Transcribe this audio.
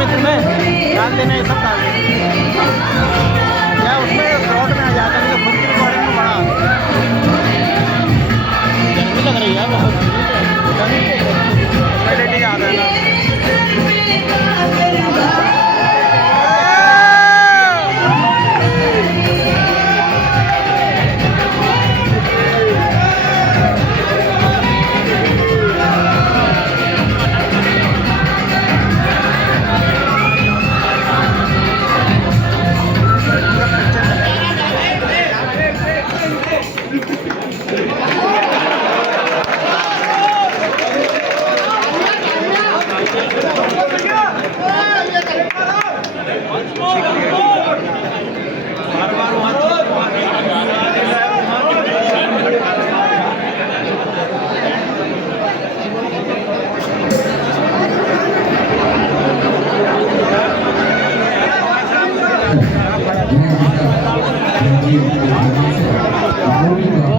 में तुम्हें डाल देना, ये सब डाल देना क्या उसमें शॉर्ट में आ जाता है, खुद की रिकॉर्डिंग में बड़ा गर्मी लग रही है बहुत, क्वालिटी ज़्यादा है ना। Thank you.